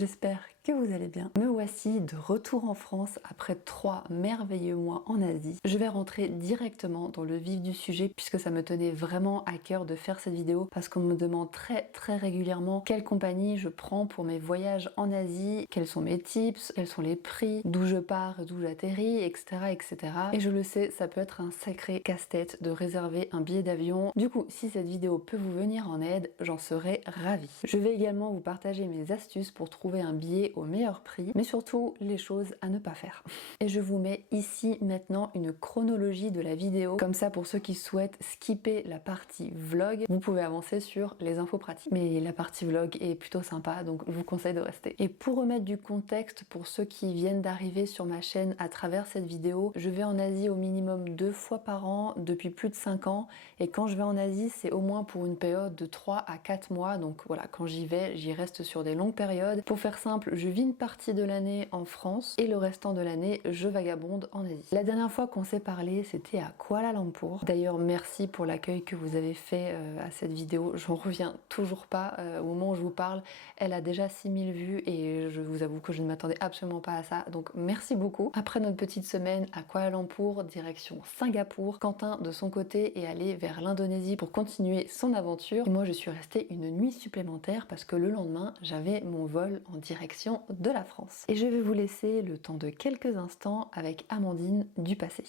j'espère que vous allez bien. Me voici de retour en France après 3 merveilleux mois en Asie. Je vais rentrer directement dans le vif du sujet puisque ça me tenait vraiment à cœur de faire cette vidéo parce qu'on me demande très régulièrement quelle compagnie je prends pour mes voyages en Asie, quels sont mes tips, quels sont les prix, d'où je pars, d'où j'atterris, etc. Et je le sais, ça peut être un sacré casse-tête de réserver un billet d'avion. Du coup, si cette vidéo peut vous venir en aide, j'en serai ravie. Je vais également vous partager mes astuces pour trouver un billet au meilleur prix, mais surtout les choses à ne pas faire. Et je vous mets ici maintenant une chronologie de la vidéo, comme ça pour ceux qui souhaitent skipper la partie vlog, vous pouvez avancer sur les infos pratiques. Mais la partie vlog est plutôt sympa, donc je vous conseille de rester. Et pour remettre du contexte pour ceux qui viennent d'arriver sur ma chaîne à travers cette vidéo, je vais en Asie au minimum 2 fois par an depuis plus de 5 ans, et quand je vais en Asie, c'est au moins pour une période de 3 à 4 mois, donc voilà, quand j'y vais, j'y reste sur des longues périodes. Pour faire simple, je vis une partie de l'année en France et le restant de l'année, je vagabonde en Asie. La dernière fois qu'on s'est parlé, c'était à Kuala Lumpur. D'ailleurs, merci pour l'accueil que vous avez fait à cette vidéo. J'en reviens toujours pas. Au moment où je vous parle, elle a déjà 6000 vues et je vous avoue que je ne m'attendais absolument pas à ça. Donc merci beaucoup. Après notre petite semaine à Kuala Lumpur, direction Singapour, Quentin de son côté est allé vers l'Indonésie pour continuer son aventure. Et moi, je suis restée une nuit supplémentaire parce que le lendemain, j'avais mon vol en direction de la France. Et je vais vous laisser le temps de quelques instants avec Amandine du passé.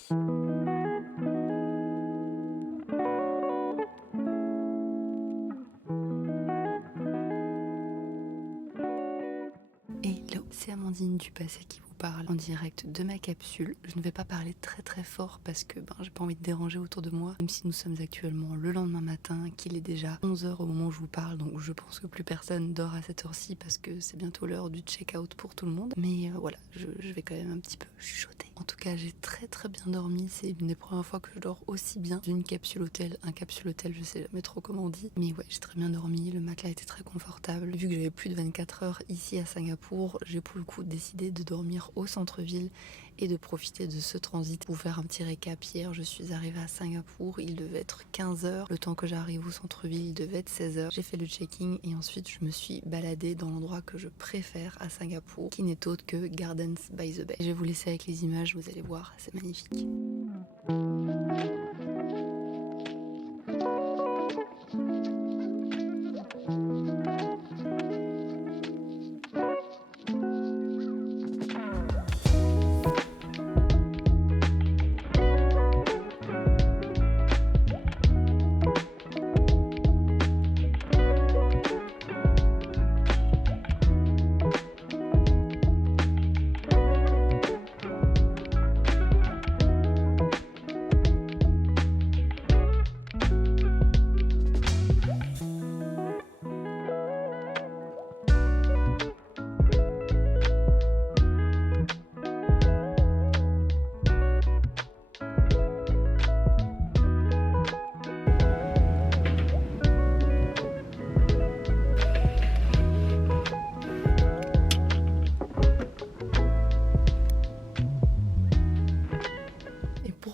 Hello, c'est Amandine du passé qui vous parle en direct de ma capsule. Je ne vais pas parler très fort parce que j'ai pas envie de déranger autour de moi, même si nous sommes actuellement le lendemain matin, qu'il est déjà 11h au moment où je vous parle, donc je pense que plus personne dort à cette heure-ci parce que c'est bientôt l'heure du check-out pour tout le monde. Mais voilà, je vais quand même un petit peu chuchoter. En tout cas, j'ai très bien dormi, c'est une des premières fois que je dors aussi bien d'une capsule hôtel. Un capsule hôtel, je sais jamais trop comment on dit, mais ouais, j'ai très bien dormi, le matelas était très confortable. Vu que j'avais plus de 24 heures ici à Singapour, j'ai pour le coup décidé de dormir au centre-ville et de profiter de ce transit. Pour faire un petit récap, hier je suis arrivée à Singapour, il devait être 15h, le temps que j'arrive au centre-ville il devait être 16h. J'ai fait le check-in et ensuite je me suis baladée dans l'endroit que je préfère à Singapour, qui n'est autre que Gardens by the Bay. Je vais vous laisser avec les images, vous allez voir, c'est magnifique.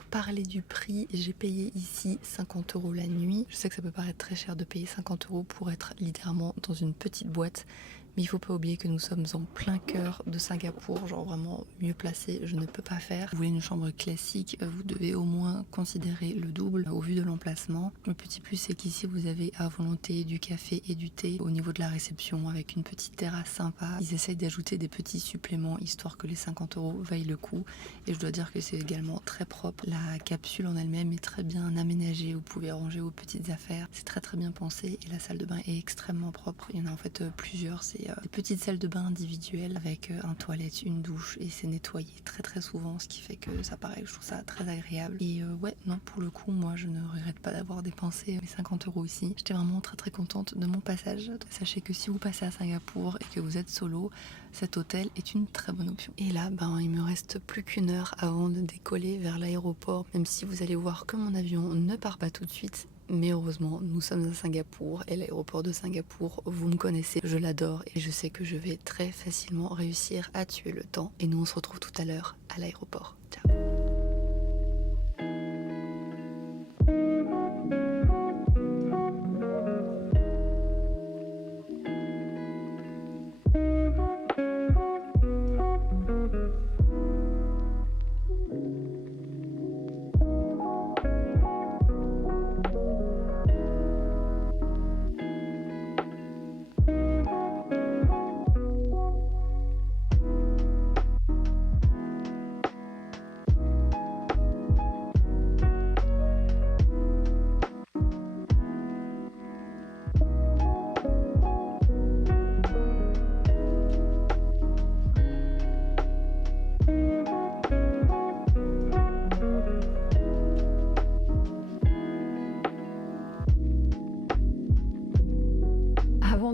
Parler du prix, j'ai payé ici 50 € la nuit. Je sais que ça peut paraître très cher de payer 50 € pour être littéralement dans une petite boîte, mais il faut pas oublier que nous sommes en plein cœur de Singapour, genre vraiment mieux placé, je ne peux pas faire. Vous voulez une chambre classique, vous devez au moins considérer le double au vu de l'emplacement. Le petit plus, c'est qu'ici vous avez à volonté du café et du thé au niveau de la réception avec une petite terrasse sympa. Ils essayent d'ajouter des petits suppléments histoire que les 50 € vaillent le coup, et je dois dire que c'est également très propre. La capsule en elle-même est très bien aménagée, vous pouvez ranger vos petites affaires, c'est très bien pensé, et la salle de bain est extrêmement propre. Il y en a en fait plusieurs, c'est des petites salles de bain individuelles avec un toilette, une douche, et c'est nettoyé très souvent, ce qui fait que ça paraît, je trouve ça très agréable. Et ouais, non, pour le coup, moi je ne regrette pas d'avoir dépensé mes 50 € ici. J'étais vraiment très contente de mon passage. Donc, sachez que si vous passez à Singapour et que vous êtes solo, cet hôtel est une très bonne option. Et là, il me reste plus qu'une heure avant de décoller vers l'aéroport, même si vous allez voir que mon avion ne part pas tout de suite. Mais heureusement, nous sommes à Singapour et l'aéroport de Singapour, vous me connaissez, je l'adore et je sais que je vais très facilement réussir à tuer le temps. Et nous, on se retrouve tout à l'heure à l'aéroport. Ciao.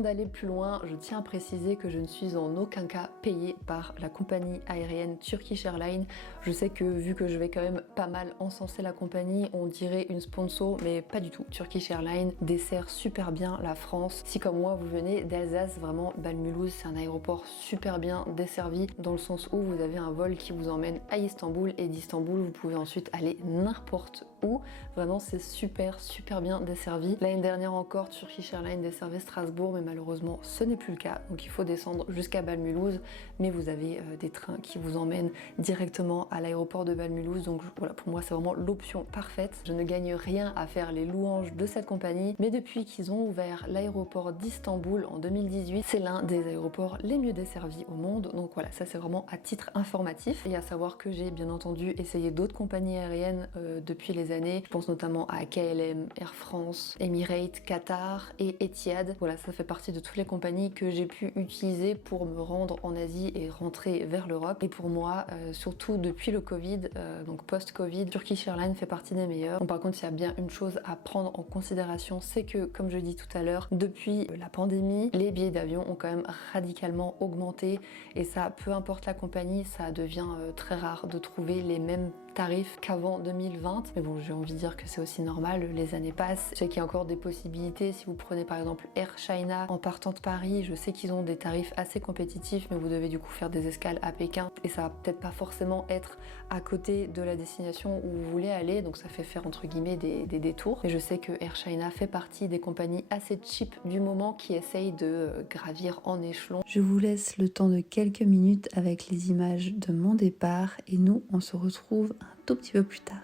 d'aller plus loin, je tiens à préciser que je ne suis en aucun cas payée par la compagnie aérienne Turkish Airlines. Je sais que vu que je vais quand même pas mal encenser la compagnie, on dirait une sponsor, mais pas du tout. Turkish Airlines dessert super bien la France. Si comme moi vous venez d'Alsace, vraiment Bâle-Mulhouse c'est un aéroport super bien desservi dans le sens où vous avez un vol qui vous emmène à Istanbul et d'Istanbul vous pouvez ensuite aller n'importe où. Vraiment c'est super bien desservi. L'année dernière encore Turkish Airlines desservait Strasbourg mais malheureusement ce n'est plus le cas, donc il faut descendre jusqu'à Bâle-Mulhouse, mais vous avez des trains qui vous emmènent directement à l'aéroport de Bâle-Mulhouse, donc voilà, pour moi c'est vraiment l'option parfaite. Je ne gagne rien à faire les louanges de cette compagnie, mais depuis qu'ils ont ouvert l'aéroport d'Istanbul en 2018, c'est l'un des aéroports les mieux desservis au monde, donc voilà, ça c'est vraiment à titre informatif. Et à savoir que j'ai bien entendu essayé d'autres compagnies aériennes depuis les années, je pense notamment à KLM, Air France, Emirates, Qatar et Etihad. Voilà, ça fait partie de toutes les compagnies que j'ai pu utiliser pour me rendre en Asie et rentrer vers l'Europe. Et pour moi, surtout depuis le Covid, donc post-Covid, Turkish Airlines fait partie des meilleurs. Bon, par contre, il y a bien une chose à prendre en considération, c'est que, comme je dis tout à l'heure, depuis la pandémie, les billets d'avion ont quand même radicalement augmenté et ça, peu importe la compagnie, ça devient très rare de trouver les mêmes tarifs qu'avant 2020, mais bon, j'ai envie de dire que c'est aussi normal, les années passent. Je sais qu'il y a encore des possibilités, si vous prenez par exemple Air China en partant de Paris, je sais qu'ils ont des tarifs assez compétitifs, mais vous devez du coup faire des escales à Pékin et ça va peut-être pas forcément être à côté de la destination où vous voulez aller, donc ça fait faire entre guillemets des détours. Mais je sais que Air China fait partie des compagnies assez cheap du moment qui essayent de gravir en échelon. Je vous laisse le temps de quelques minutes avec les images de mon départ et nous on se retrouve un tout petit peu plus tard.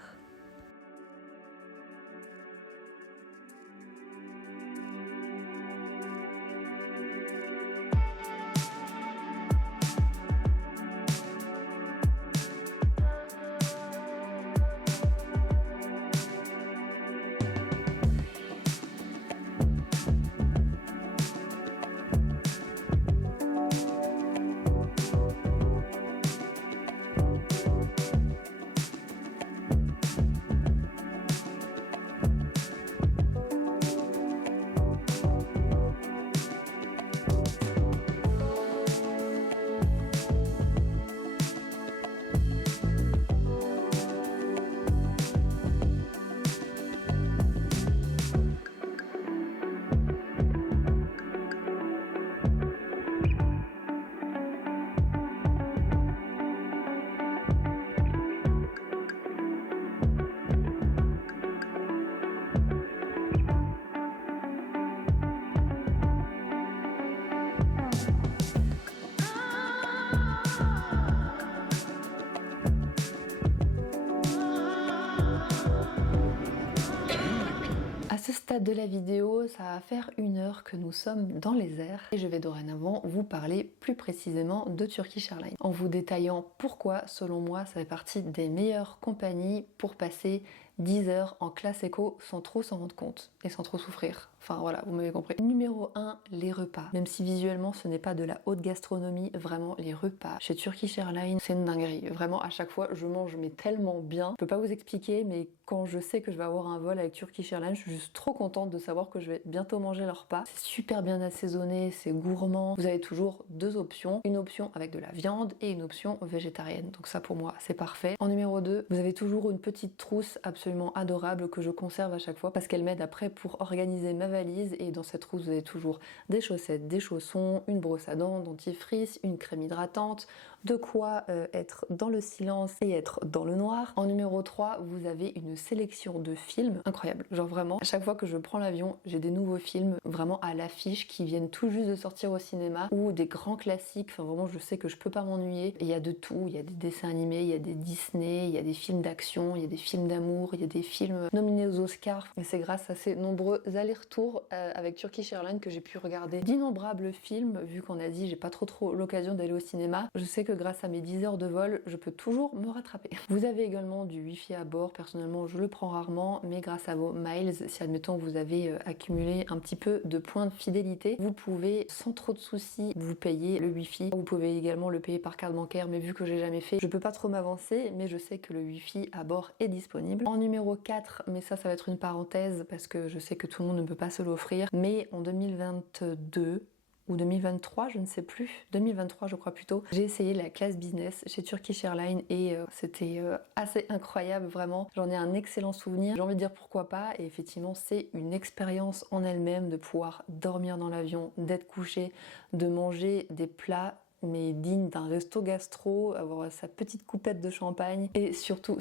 À ce stade de la vidéo, ça va faire 1 heure que nous sommes dans les airs et je vais dorénavant vous parler plus précisément de Turkish Airlines en vous détaillant pourquoi, selon moi, ça fait partie des meilleures compagnies pour passer 10 heures en classe éco sans trop s'en rendre compte et sans trop souffrir. Enfin voilà, vous m'avez compris. Numéro 1, les repas. Même si visuellement ce n'est pas de la haute gastronomie, vraiment les repas chez Turkish Airlines, c'est une dinguerie. Vraiment à chaque fois je mange mais tellement bien. Je peux pas vous expliquer, mais quand je sais que je vais avoir un vol avec Turkish Airlines, je suis juste trop contente de savoir que je vais bientôt manger leur repas. C'est super bien assaisonné, c'est gourmand. Vous avez toujours 2 options, une option avec de la viande et une option végétarienne. Donc ça pour moi c'est parfait. En numéro 2, vous avez toujours une petite trousse absolument adorable que je conserve à chaque fois parce qu'elle m'aide après pour organiser ma valise, et dans cette trousse vous avez toujours des chaussettes, des chaussons, une brosse à dents, dentifrice, une crème hydratante, de quoi être dans le silence et être dans le noir. En numéro 3, vous avez une sélection de films incroyable. Genre vraiment, à chaque fois que je prends l'avion, j'ai des nouveaux films vraiment à l'affiche qui viennent tout juste de sortir au cinéma ou des grands classiques. Enfin vraiment, je sais que je peux pas m'ennuyer. Il y a de tout, il y a des dessins animés, il y a des Disney, il y a des films d'action, il y a des films d'amour, il y a des films nominés aux Oscars. Et c'est grâce à ces nombreux allers-retours avec Turkish Airlines que j'ai pu regarder d'innombrables films. Vu qu'en Asie, j'ai pas trop l'occasion d'aller au cinéma. Je sais que que grâce à mes 10 heures de vol, je peux toujours me rattraper. Vous avez également du Wi-Fi à bord. Personnellement, je le prends rarement, mais grâce à vos miles, si admettons vous avez accumulé un petit peu de points de fidélité, vous pouvez sans trop de soucis vous payer le Wi-Fi. Vous pouvez également le payer par carte bancaire, mais vu que j'ai jamais fait, je peux pas trop m'avancer, mais je sais que le Wi-Fi à bord est disponible. En numéro 4, mais ça va être une parenthèse parce que je sais que tout le monde ne peut pas se l'offrir, mais en 2022 ou 2023, je ne sais plus, 2023 je crois plutôt, j'ai essayé la classe business chez Turkish Airlines et c'était assez incroyable vraiment. J'en ai un excellent souvenir, j'ai envie de dire pourquoi pas, et effectivement c'est une expérience en elle-même de pouvoir dormir dans l'avion, d'être couché, de manger des plats mais digne d'un resto gastro, avoir sa petite coupette de champagne et surtout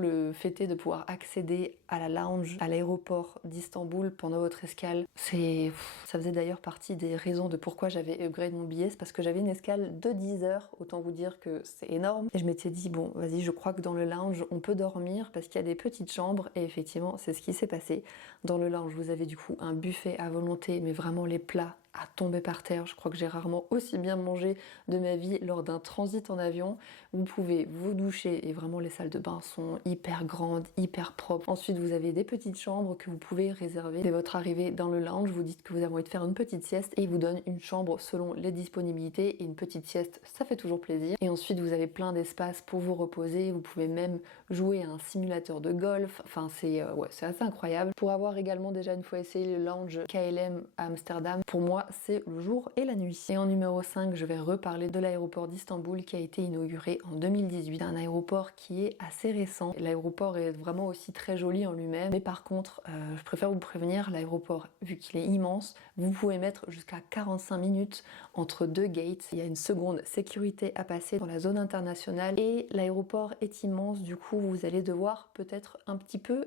le fait est de pouvoir accéder à la lounge à l'aéroport d'Istanbul pendant votre escale. Ça faisait d'ailleurs partie des raisons de pourquoi j'avais upgrade mon billet, c'est parce que j'avais une escale de 10 heures, autant vous dire que c'est énorme. Et je m'étais dit bon vas-y, je crois que dans le lounge on peut dormir parce qu'il y a des petites chambres, et effectivement c'est ce qui s'est passé. Dans le lounge vous avez du coup un buffet à volonté, mais vraiment les plats à tomber par terre. Je crois que j'ai rarement aussi bien mangé de ma vie lors d'un transit en avion. Vous pouvez vous doucher et vraiment les salles de bain sont hyper grandes, hyper propres. Ensuite vous avez des petites chambres que vous pouvez réserver. Dès votre arrivée dans le lounge, vous dites que vous avez envie de faire une petite sieste et ils vous donnent une chambre selon les disponibilités, et une petite sieste ça fait toujours plaisir. Et ensuite vous avez plein d'espace pour vous reposer. Vous pouvez même jouer à un simulateur de golf. Enfin c'est assez incroyable. Pour avoir également déjà une fois essayé le lounge KLM à Amsterdam, pour moi c'est le jour et la nuit. Et en numéro 5, je vais reparler de l'aéroport d'Istanbul qui a été inauguré en 2018. C'est un aéroport qui est assez récent. L'aéroport est vraiment aussi très joli en lui-même, mais par contre, je préfère vous prévenir, l'aéroport, vu qu'il est immense, vous pouvez mettre jusqu'à 45 minutes entre deux gates. Il y a une seconde sécurité à passer dans la zone internationale et l'aéroport est immense, du coup vous allez devoir peut-être un petit peu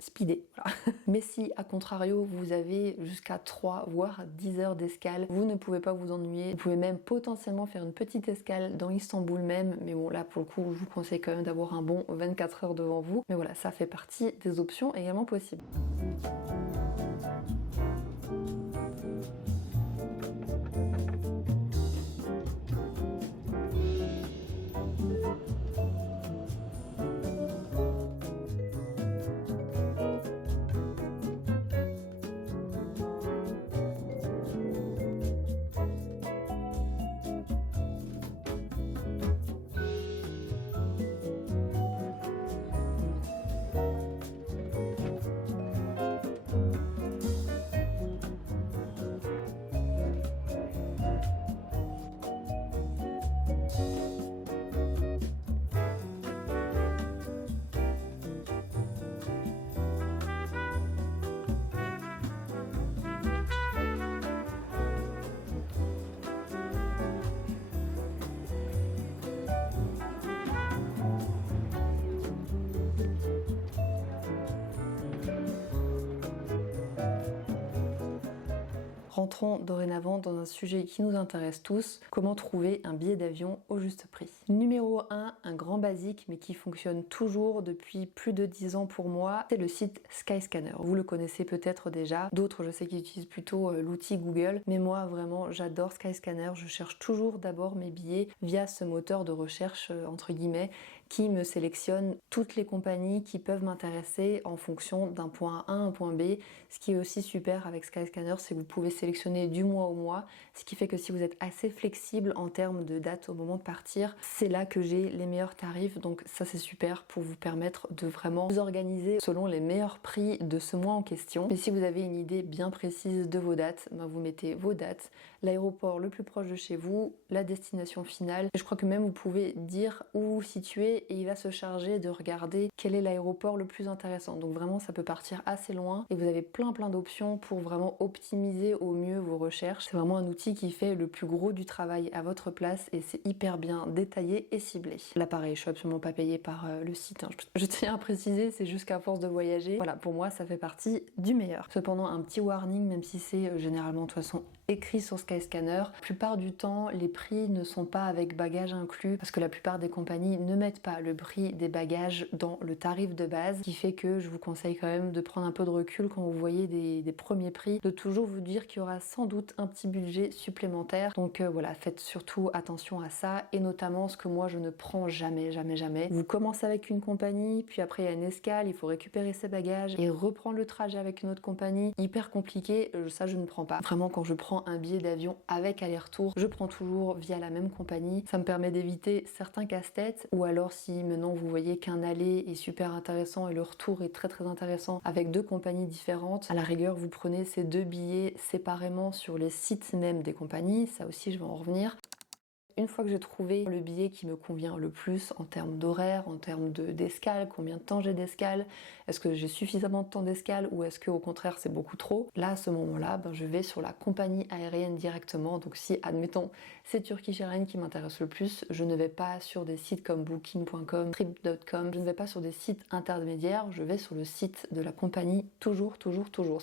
speeder, voilà. Mais si à contrario vous avez jusqu'à 3 voire 10 heures d'escale, vous ne pouvez pas vous ennuyer. Vous pouvez même potentiellement faire une petite escale dans Istanbul même, mais bon là pour le coup je vous conseille quand même d'avoir un bon 24 heures devant vous. Mais voilà, ça fait partie des options également possibles. Rentrons dorénavant dans un sujet qui nous intéresse tous, comment trouver un billet d'avion au juste prix. Numéro 1, un grand basique mais qui fonctionne toujours depuis plus de 10 ans pour moi, c'est le site Skyscanner. Vous le connaissez peut-être déjà, d'autres je sais qu'ils utilisent plutôt l'outil Google, mais moi vraiment j'adore Skyscanner, je cherche toujours d'abord mes billets via ce moteur de recherche entre guillemets qui me sélectionne toutes les compagnies qui peuvent m'intéresser en fonction d'un point A à un point B. Ce qui est aussi super avec Skyscanner, c'est que vous pouvez sélectionner du mois au mois, ce qui fait que si vous êtes assez flexible en termes de date au moment de partir, c'est là que j'ai les meilleurs tarifs, donc ça c'est super pour vous permettre de vraiment vous organiser selon les meilleurs prix de ce mois en question. Mais si vous avez une idée bien précise de vos dates, ben vous mettez vos dates, l'aéroport le plus proche de chez vous, la destination finale, et je crois que même vous pouvez dire où vous vous situez et il va se charger de regarder quel est l'aéroport le plus intéressant. Donc vraiment ça peut partir assez loin et vous avez plein d'options pour vraiment optimiser au mieux vos recherches. C'est vraiment un outil qui fait le plus gros du travail à votre place et c'est hyper bien détaillé et ciblé. Là pareil, je suis absolument pas payée par le site, hein. Je tiens à préciser, c'est juste qu'à force de voyager, voilà, pour moi ça fait partie du meilleur. Cependant un petit warning, même si c'est généralement de toute façon écrit sur Skyscanner. La plupart du temps, les prix ne sont pas avec bagages inclus parce que la plupart des compagnies ne mettent pas le prix des bagages dans le tarif de base, ce qui fait que je vous conseille quand même de prendre un peu de recul quand vous voyez des premiers prix, de toujours vous dire qu'il y aura sans doute un petit budget supplémentaire. Donc voilà, faites surtout attention à ça, et notamment ce que moi je ne prends jamais. Vous commencez avec une compagnie, puis après il y a une escale, il faut récupérer ses bagages et reprendre le trajet avec une autre compagnie. Hyper compliqué, ça je ne prends pas. Vraiment, quand je prends un billet d'avion avec aller-retour, je prends toujours via la même compagnie. Ça me permet d'éviter certains casse-têtes, ou alors si maintenant vous voyez qu'un aller est super intéressant et le retour est très intéressant avec deux compagnies différentes, à la rigueur vous prenez ces deux billets séparément sur les sites même des compagnies. Ça aussi je vais en revenir. Une fois que j'ai trouvé le billet qui me convient le plus en termes d'horaire, en termes d'escale, combien de temps j'ai d'escale, est-ce que j'ai suffisamment de temps d'escale ou est-ce que au contraire c'est beaucoup trop, là à ce moment-là je vais sur la compagnie aérienne directement. Donc si admettons c'est Turkish Airlines qui m'intéresse le plus, je ne vais pas sur des sites comme booking.com, trip.com, je ne vais pas sur des sites intermédiaires, je vais sur le site de la compagnie toujours.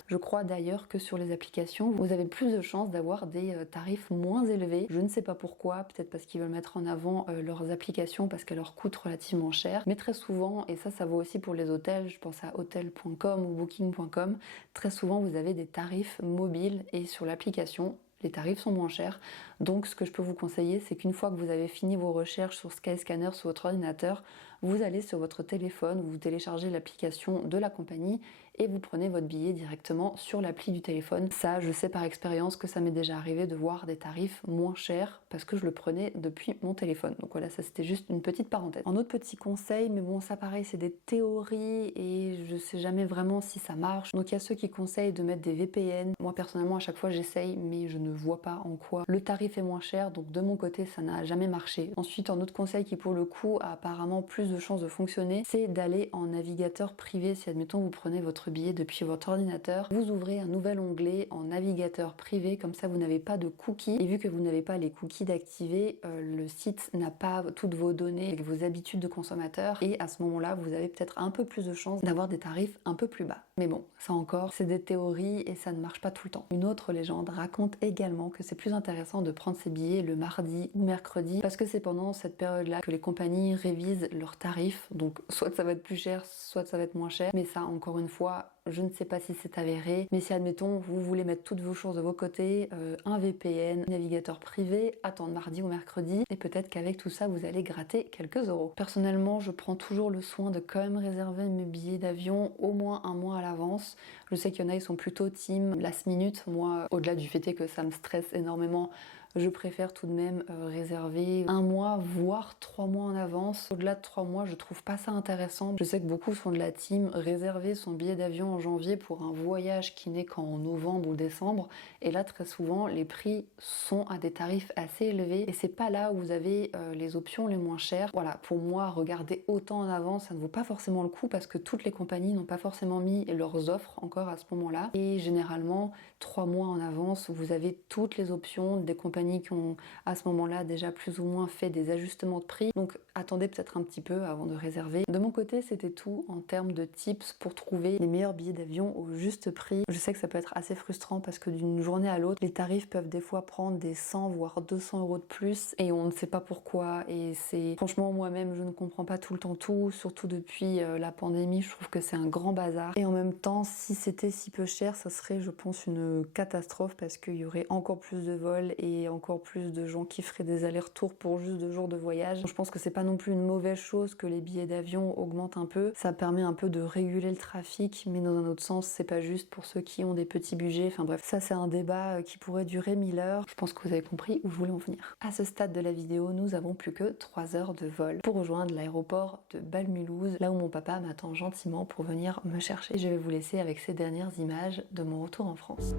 Je crois d'ailleurs que sur les applications vous avez plus de chances d'avoir des tarifs moins élevés. Je ne sais pas pourquoi, peut-être parce qu'ils veulent mettre en avant leurs applications parce qu'elles leur coûtent relativement cher, mais très souvent, et ça vaut aussi pour les hôtels, je pense à hotel.com ou booking.com, très souvent vous avez des tarifs mobiles et sur l'application les tarifs sont moins chers. Donc ce que je peux vous conseiller, c'est qu'une fois que vous avez fini vos recherches sur Skyscanner sur votre ordinateur, vous allez sur votre téléphone, vous téléchargez l'application de la compagnie et vous prenez votre billet directement sur l'appli du téléphone. Ça, je sais par expérience que ça m'est déjà arrivé de voir des tarifs moins chers parce que je le prenais depuis mon téléphone. Donc voilà, ça c'était juste une petite parenthèse. Un autre petit conseil, mais bon ça pareil, c'est des théories et je sais jamais vraiment si ça marche. Donc il y a ceux qui conseillent de mettre des VPN. Moi personnellement à chaque fois j'essaye, mais je ne vois pas en quoi le tarif est moins cher, donc de mon côté ça n'a jamais marché. Ensuite, un autre conseil qui pour le coup a apparemment plus de chances de fonctionner, c'est d'aller en navigateur privé. Si admettons vous prenez votre billet depuis votre ordinateur, vous ouvrez un nouvel onglet en navigateur privé, comme ça vous n'avez pas de cookies, et vu que vous n'avez pas les cookies d'activer, le site n'a pas toutes vos données avec vos habitudes de consommateur, et à ce moment-là vous avez peut-être un peu plus de chances d'avoir des tarifs un peu plus bas. Mais bon, ça encore, c'est des théories et ça ne marche pas tout le temps. Une autre légende raconte également que c'est plus intéressant de prendre ses billets le mardi ou mercredi parce que c'est pendant cette période-là que les compagnies révisent leurs tarifs. Donc soit ça va être plus cher, soit ça va être moins cher. Mais ça, encore une fois, je ne sais pas si c'est avéré. Mais si admettons, vous voulez mettre toutes vos choses de vos côtés, un VPN, navigateur privé, attendre mardi ou mercredi, et peut-être qu'avec tout ça, vous allez gratter quelques euros. Personnellement, je prends toujours le soin de quand même réserver mes billets d'avion au moins un mois à l'avance. Je sais qu'il y en a, ils sont plutôt team last minute. Moi, au-delà du fait que ça me stresse énormément, je préfère tout de même réserver un mois, voire 3 mois en avance. Au-delà de 3 mois, je trouve pas ça intéressant. Je sais que beaucoup sont de la team réserver son billet d'avion en janvier pour un voyage qui n'est qu'en novembre ou décembre. Et là, très souvent, les prix sont à des tarifs assez élevés. Et c'est pas là où vous avez les options les moins chères. Voilà, pour moi, regarder autant en avance, ça ne vaut pas forcément le coup parce que toutes les compagnies n'ont pas forcément mis leurs offres encore à ce moment-là. Et généralement, 3 mois en avance, vous avez toutes les options des compagnies qui ont à ce moment-là déjà plus ou moins fait des ajustements de prix. Donc attendez peut-être un petit peu avant de réserver. De mon côté, c'était tout en termes de tips pour trouver les meilleurs billets d'avion au juste prix. Je sais que ça peut être assez frustrant parce que d'une journée à l'autre, les tarifs peuvent des fois prendre des 100 voire 200 euros de plus et on ne sait pas pourquoi. Et c'est franchement moi-même, je ne comprends pas tout le temps tout, surtout depuis la pandémie. Je trouve que c'est un grand bazar. Et en même temps, si c'était si peu cher, ça serait, je pense, une catastrophe parce qu'il y aurait encore plus de vols et encore plus de gens qui feraient des allers-retours pour juste 2 jours de voyage. Je pense que c'est pas non plus une mauvaise chose que les billets d'avion augmentent un peu. Ça permet un peu de réguler le trafic, mais dans un autre sens, c'est pas juste pour ceux qui ont des petits budgets. Enfin bref, ça c'est un débat qui pourrait durer 1000 heures. Je pense que vous avez compris où je voulais en venir. À ce stade de la vidéo, nous avons plus que 3 heures de vol pour rejoindre l'aéroport de Bâle-Mulhouse, là où mon papa m'attend gentiment pour venir me chercher. Je vais vous laisser avec ces dernières images de mon retour en France.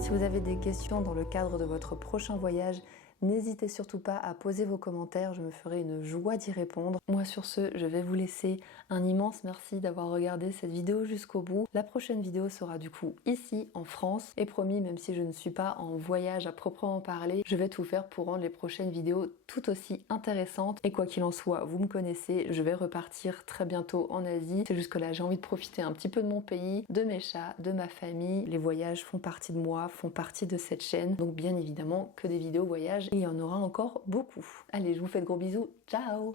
Si vous avez des questions dans le cadre de votre prochain voyage, n'hésitez surtout pas à poser vos commentaires, je me ferai une joie d'y répondre. Moi sur ce, je vais vous laisser. Un immense merci d'avoir regardé cette vidéo jusqu'au bout. La prochaine vidéo sera du coup ici en France. Et promis, même si je ne suis pas en voyage à proprement parler, je vais tout faire pour rendre les prochaines vidéos tout aussi intéressantes. Et quoi qu'il en soit, vous me connaissez, je vais repartir très bientôt en Asie. C'est juste que là, j'ai envie de profiter un petit peu de mon pays, de mes chats, de ma famille. Les voyages font partie de moi, font partie de cette chaîne. Donc bien évidemment que des vidéos voyages. Et il y en aura encore beaucoup. Allez, je vous fais de gros bisous. Ciao!